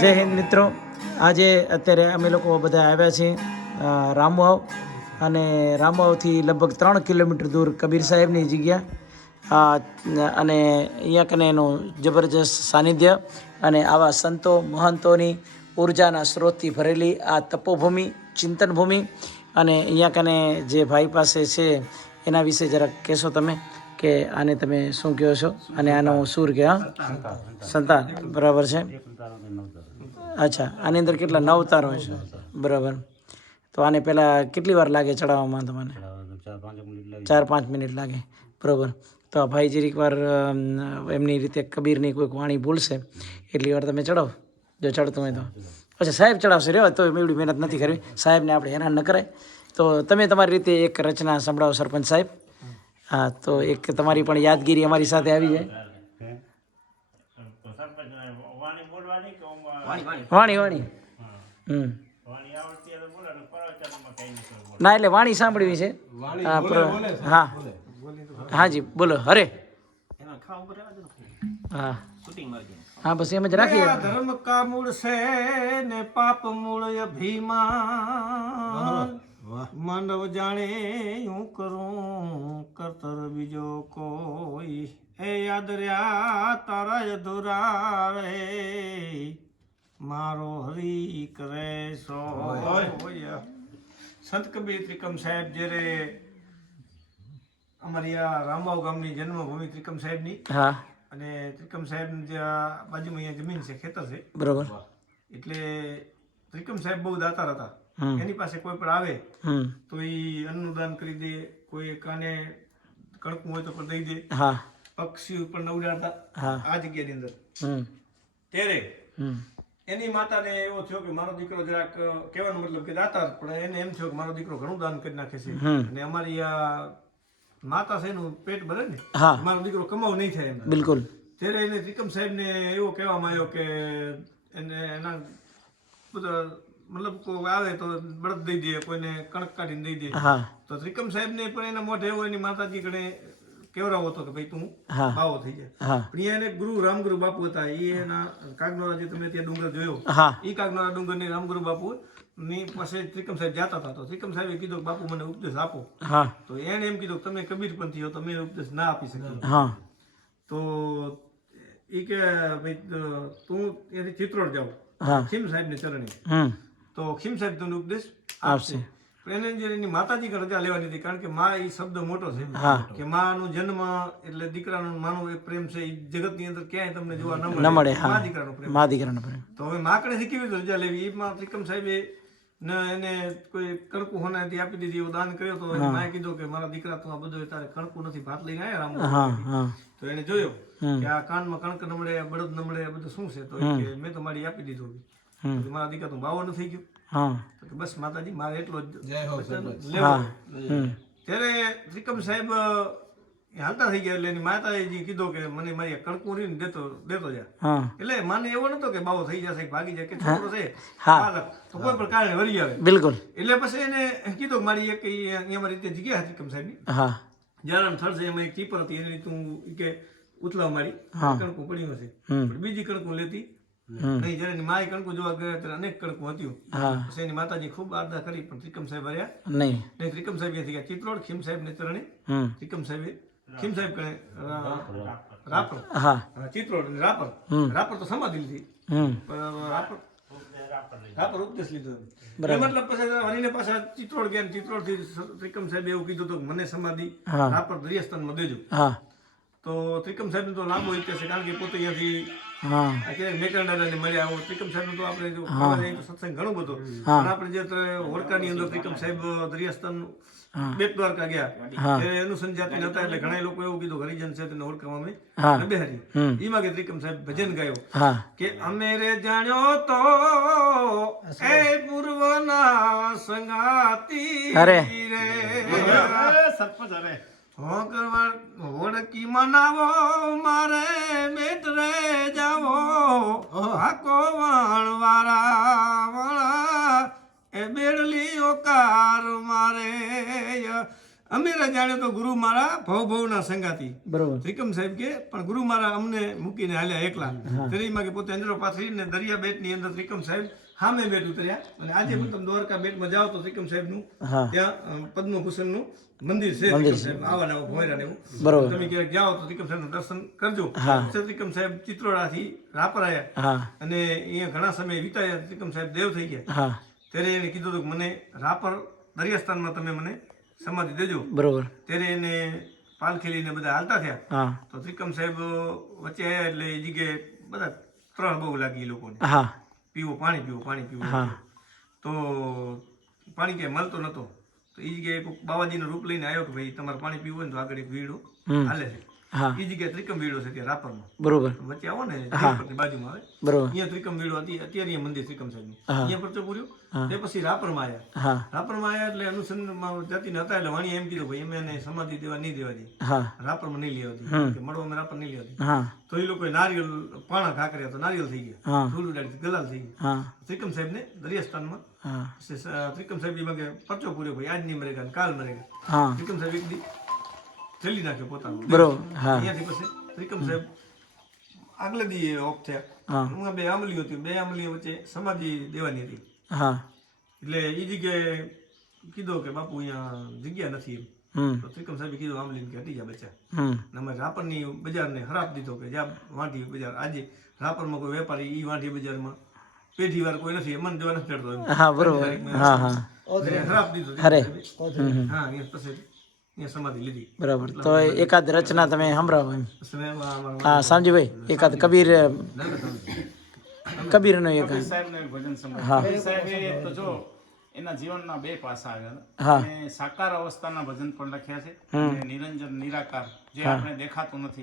જય હિન્દ મિત્રો. આજે અત્યારે અમે લોકો બધા આવ્યા છીએ રામવાવ. અને રામવાવથી લગભગ ત્રણ કિલોમીટર દૂર કબીર સાહેબની જગ્યા. અને અહીંયા કને એનું જબરજસ્ત સાનિધ્ય અને આવા સંતો મહંતોની ઉર્જાના સ્ત્રોતથી ભરેલી આ તપોભૂમિ ચિંતન ભૂમિ અને અહીંયા કને જે ભાઈ પાસે છે, એના વિશે જરાક કહેશો તમે? કે આને તમે શું કહો છો? અને આનો સૂર કે હા સંતાન. બરાબર છે? અચ્છા, આની અંદર કેટલા? નવ તાર હોય છે. બરાબર. તો આને પહેલાં કેટલી વાર લાગે ચડાવવામાં તમને? ચાર પાંચ મિનિટ લાગે. બરાબર. તો આ ભાઈ જરીક વાર એમની રીતે કબીરની કોઈક વાણી ભૂલશે. એટલી વાર તમે ચડાવો. જો ચડતું હોય તો. અચ્છા, સાહેબ ચડાવશે રહ્યો તો એવડી મહેનત નથી કરવી. સાહેબને આપણે હેરાન ન કરાય. તો તમે તમારી રીતે એક રચના સંભળાવો, સરપંચ સાહેબ. હા તો એક તમારી પણ યાદગીરી અમારી સાથે આવી જાય. વાણી વાણી. હમ. ના એટલે વાણી સાંભળવી છે. હા હા. હાજી બોલો હરે. હા. હા બસ એમ જ રાખીએ. ધર્મ કા મૂળ છે ને પાપ મૂળ અભિમાન. માનવ જાણે હું કરું કરતર બીજો કોઈ. એ યાદ રહ્યા તારા અધુરા રે મારો હરી કરે સો સંત કબીર ત્રિકમ સાહેબ જ્યારે અમારી આ રામાવ ગામની જન્મભૂમિ ત્રિકમ સાહેબની. હા. અને ત્રિકમ સાહેબ જ્યાં બાજુમાં અહીંયા જમીન છે ખેતર છે. બરોબર. એટલે ત્રિકમ સાહેબ બહુ દાતાર હતા. એની પાસે કોઈ પણ આવે તો એ અન્નદાન કરી દે કોઈ કાને કણકું હોય તો પણ દઈ દે. હા. પક્ષી ઉપર નવડાડતા આ જગ્યાની અંદર. ત્યારે એની માતાને એવો થયો કે મારો દીકરો જરાક કહેવાનો મતલબ કે દાતા પણ એને એમ થયો કે મારો દીકરો ઘણું દાન કરી નાખે છે. અને અમારી આ માતા છે એનું પેટ ભરે ને મારો દીકરો કમાવ નહીં થાય એમ. બિલકુલ. ત્યારે એને ત્રિકમ સાહેબને એવો કહેવામાં આવ્યો કે એને એના બધા મતલબ કોઈ આવે તો બળદ દઈ દે કોઈને કણક કાઢીને દઈ દે. હા. તો ત્રિકમ સાહેબને પણ એના મોઢે એવો એની માતાજી કણે કેવરાવો હતો કે ભાઈ તું બાવો થઈ જાય. પણ એને ગુરુ રામગુરુ બાપુ હતા. એ એના કાગનોરા જે તમે ત્યાં ડુંગર જોયો એ કાગનોરા ડુંગરની રામગુરુ બાપુ ની પાસે ત્રિકમ સાહેબ જાતા હતા. તો ત્રિકમ સાહેબે કીધું કે બાપુ મને ઉપદેશ આપો. તો એને એમ કીધું કે તમે કબીરપંથી હો તમે ઉપદેશ ના આપી શક્યો. તો એ કે ભાઈ તું એથી ચિત્રોડ જાવ હા. સાહેબની ચરણે. તો ખીમ સાહેબ તને ઉપદેશ આપશે. એની માતાજી રજા લેવાની હતી કારણ કે માં એ શબ્દ મોટો છે. કે માનું જન્મ એટલે દીકરાનું માનું એ પ્રેમ છે એ જગતની અંદર ક્યાંય તમને જોવા ન મળે. મા દીકરાનો પ્રેમ. મા દીકરાનો પ્રેમ. તો હવે માકડેથી કેવી રીતે રજા લેવી? એમાં ત્રિકમ સાહેબે ને એને કોઈ કણકું હોનાથી આપી દીધી એવો દાન કર્યો તો માએ કીધું કે મારા દીકરા તું આ બધું તારે કણકું નથી ભાત લઈને આવ્યા રામ તો એને જોયો કે આ કાનમાં કણક ન મળે બળદ ન મળે આ બધું શું છે? તો મેં તો મારી આપી દીધું. મારા દીકરા તું બાવો ન થઈ ગયો. હા. કે બસ માતાજી મારે એટલો જ લેવો. ત્યારે ત્રિકમ સાહેબ હાલતા થઈ ગયા. એટલે એની માતાએ જે કીધું કે મને મારી કણકું રીને દેતો દેતો જા. એટલે મને એવો નતો કે બાવો થઈ જશે કે ભાગી જાય કે છોકરો છે. તો કોઈ પણ કારણે વળી આવે. બિલકુલ. એટલે પછી એને કીધું કે મારી એક અહીંયા મારી રીતે જગ્યા હતી ત્રિકમ સાહેબની. હા. જ્યારે થર્ડ એમાં એક કીપર હતી. એની તું કે ઉથલાવ મારી. કણકું પડી નથી બીજી કણકું લેતી નહીં જ્યારે એની માય કણકું જોવા ગયા ત્યારે અનેક કણકું હતું. પછી એની માતાજી ખૂબ આરદા કરી પણ ત્રિકમ સાહેબ હર્યા નહીં. નહીં ત્રિકમ સાહેબ ત્યાંથી ગયા ચિત્રોડ ખીમ સાહેબ ને ચરણે ત્રિકમ સાહેબ ખીમ સાહેબ કણે રાપર. હા. ચિત્રોડ અને રાપર. રાપર તો સમાધિ લીધી રાપર. રાપર ઉપદેશ લીધો મતલબ પછી હરીને પાછા ચિત્રોડ ગયા ચિત્રોડથી ત્રિકમ સાહેબ એવું કીધું હતું મને સમાધિ રાપર દરિયાસ્થાનમાં દેજો. હા. તો ત્રિકમ સાહેબ તો લાંબો ઇતિહાસ છે કારણ કે પોતે અહીંયાથી હા. આ ક્યાંક મેકરડાને મળ્યા. હું ત્રિકમ સાહેબ તો આપણે જો ફરવા જઈએ તો સત્સંગ ઘણું બધું. હા. આપણે જે હોડકાની અંદર ત્રિકમ સાહેબ દરિયાસ્થાન બેટ દ્વારકા ગયા. હા. હતા એટલે ઘણા લોકો એવું કીધું હરિજન છે તેને ઓળખવામાં. બેહારી. એમાં કે ત્રિકમ સાહેબ ભજન ગાયો. કે અમે રે જાણ્યો તો એ પૂર્વના સંગાતી. રે. સરપંચ અરે. હોકરવાર હોડકી મનાવો મારે બેટરે જાવો. હાકો વાળવાળા વાળા એ બેડલી ઓકાર મારે. અમે જાણે તો ગુરુ મારા ભવ ભવના સંગાતી બરોબર. ત્રિકમ સાહેબ કે પણ ગુરુ મારા અમને મૂકીને હાલ્યા એકલા. તેરીમાં કે પોતે અંજરો પાથરીને દરિયા બેટની અંદર ત્રિકમ સાહેબ સામે બેટ ઉતર્યા અને આજે પણ તમે દ્વારકા બેટમાં જાઓ તો ત્રિકમ સાહેબનું ત્યાં પદ્મભૂષણનું મંદિર છે ત્રિકમ સાહેબ આવા નવા ભોયરા ને એવું. તમે ક્યાંક જાઓ તો ત્રિકમ સાહેબનું દર્શન કરજો. હા. સાહેબ ચિત્રોડાથી રાપર આવ્યા અને અહીંયા ઘણા સમય વિતાયા ત્રિકમ સાહેબ દેવ થઈ ગયા. ત્યારે એને કીધું હતું કે મને રાપર દરિયાસ્થાનમાં તમે મને સમાધિ દેજો. બરોબર. ત્યારે એને પાલખેલીને બધા હાલતા થયા. તો ત્રિકમ સાહેબ વચ્ચે આવ્યા એટલે એ જગ્યાએ બધા ત્રણ બહુ લાગી લોકોને. હા. પીવો પાણી પીવો પાણી પીવો હા. તો પાણી ક્યાંય મળતો નતો તો એ જગ્યાએ બાબાજીનું બાવાજીનું રૂપ લઈને આવ્યો કે ભાઈ તમારે પાણી પીવું હોય ને તો આગળ એક વીડો. હાલે છે એ જગ્યાએ ત્રિકમ વીડો છે ત્યાં રાપરમાં. બરોબર. વચ્ચે આવો ને બાજુમાં આવે. બરોબર. અહીંયા ત્રિકમ વીડો હતી અત્યારે મંદિર ત્રિકમ સાહેબ. અહીંયા પરચો પૂર્યો તે પછી રાપરમાં આવ્યા હા. રાપરમાં આવ્યા એટલે અનુસંધાનમાં જાતિને હતા એટલે વાણી એમ કીધું ભાઈ અમે એને સમાધિ દેવા નહીં દેવા દઈએ. રાપરમાં નહીં લેવા કે મળવા અમે રાપર નહીં લેવા તો એ લોકો નારિયેલ પાણા ખાકર્યા તો નારિયેલ થઈ ગયા. હા. ડાળી ગલાલ થઈ ગયા. ત્રિકમ સાહેબને દરિયાસ્થાનમાં દરિયાસ્થાન સ- ત્રિકમ સાહેબ એમાં કે પરચો પૂર્યો ભાઈ આજ નહીં મરેગા કાલ મરેગા. ત્રિકમ સાહેબ એક દી ચલી નાખ્યો પોતાનો. બરોબર હા. અહીંયાથી પછી ત્રિકમ સાહેબ આગલે દી ઓફ થયા. હું. બે આમલીઓ હતી બે આમલીઓ વચ્ચે સમાધિ દેવાની હતી. હા. એટલે એ જગ્યાએ કીધો કે બાપુ અહીંયા જગ્યા નથી એમ. તો ત્રિકમ સાહેબે કીધું આમલી કે હટી જા બચ્ચા. અમે રાપરની બજારને ખરાબ દીધો કે જ્યાં વાંઢી બજાર. આજે રાપરમાં કોઈ વેપારી ઈ વાંઢી બજારમાં પેઢી વાર કોઈ નથી મન દેવા નથી ચડતો હા બરોબર. હા હા. ખરાબ દીધો. હા પછી સમાધિ લીધી. બરાબર. તો એકાદ રચના તમે સંભળાવો એમ. હા સામજીભાઈ એકાદ કબીર કબીરનો એક. સાહેબને ભજન હા. તો જો એના જીવનના બે પાસા આવ્યા હા. અને સાકાર અવસ્થાના ભજન પણ લખ્યા છે. અને નિરંજન નિરાકાર જે આપણે દેખાતું નથી.